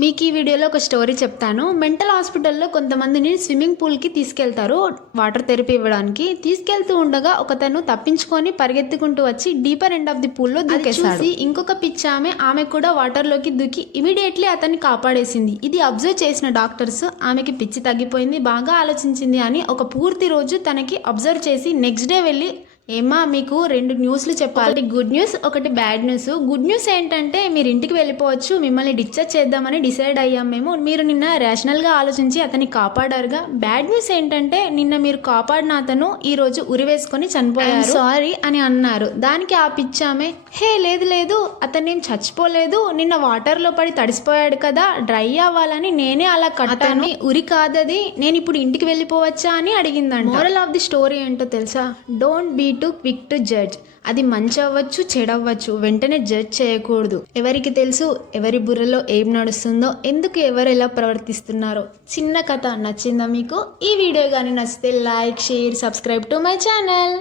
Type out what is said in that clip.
మీకు ఈ వీడియోలో ఒక స్టోరీ చెప్తాను. మెంటల్ హాస్పిటల్లో కొంతమందిని స్విమ్మింగ్ పూల్కి తీసుకెళ్తారు వాటర్ థెరపీ ఇవ్వడానికి. తీసుకెళ్తూ ఉండగా ఒకతను తప్పించుకొని పరిగెత్తుకుంటూ వచ్చి డీపర్ ఎండ్ ఆఫ్ ది పూల్లో దూకేశాడు. ఇంకొక పిచ్చి ఆమె కూడా వాటర్లోకి దూకి ఇమీడియట్లీ అతన్ని కాపాడేసింది. ఇది అబ్జర్వ్ చేసిన డాక్టర్స్ ఆమెకి పిచ్చి తగ్గిపోయింది, బాగా ఆలోచించింది అని ఒక పూర్తి రోజు తనకి అబ్జర్వ్ చేసి నెక్స్ట్ డే వెళ్ళి, ఏమ్మా మీకు 2 న్యూస్లు చెప్పాలి, ఒకటి గుడ్ న్యూస్, ఒకటి బ్యాడ్ న్యూస్. గుడ్ న్యూస్ ఏంటంటే మీరు ఇంటికి వెళ్ళిపోవచ్చు, మిమ్మల్ని డిశ్చార్జ్ చేద్దామని డిసైడ్ అయ్యాం మేము, మీరు నిన్న రేషనల్గా ఆలోచించి అతన్ని కాపాడారుగా. బ్యాడ్ న్యూస్ ఏంటంటే నిన్న మీరు కాపాడిన అతను ఈరోజు ఉరివేసుకొని చనిపోయారు, సారీ అని అన్నారు. దానికి ఆ పిచ్చామే, హే లేదు లేదు అతనేం చచ్చిపోలేదు, నిన్న వాటర్లో పడి తడిసిపోయాడు కదా, డ్రై అవ్వాలని నేనే అలా కట్టాను, ఉరి కాదది, నేను ఇప్పుడు ఇంటికి వెళ్ళిపోవచ్చా అని అడిగిందండి. మోరల్ ఆఫ్ ది స్టోరీ ఏంటో తెలుసా? Don't be too quick to judge. అది మంచి అవ్వచ్చు, చెడవ్వచ్చు, వెంటనే జడ్జ్ చేయకూడదు. ఎవరికి తెలుసు ఎవరి బుర్రలో ఏం నడుస్తుందో, ఎందుకు ఎవరు ఎలా ప్రవర్తిస్తున్నారో. చిన్న కథ నచ్చిందా మీకు? ఈ వీడియో కానీ నచ్చితే like, share, subscribe to my channel.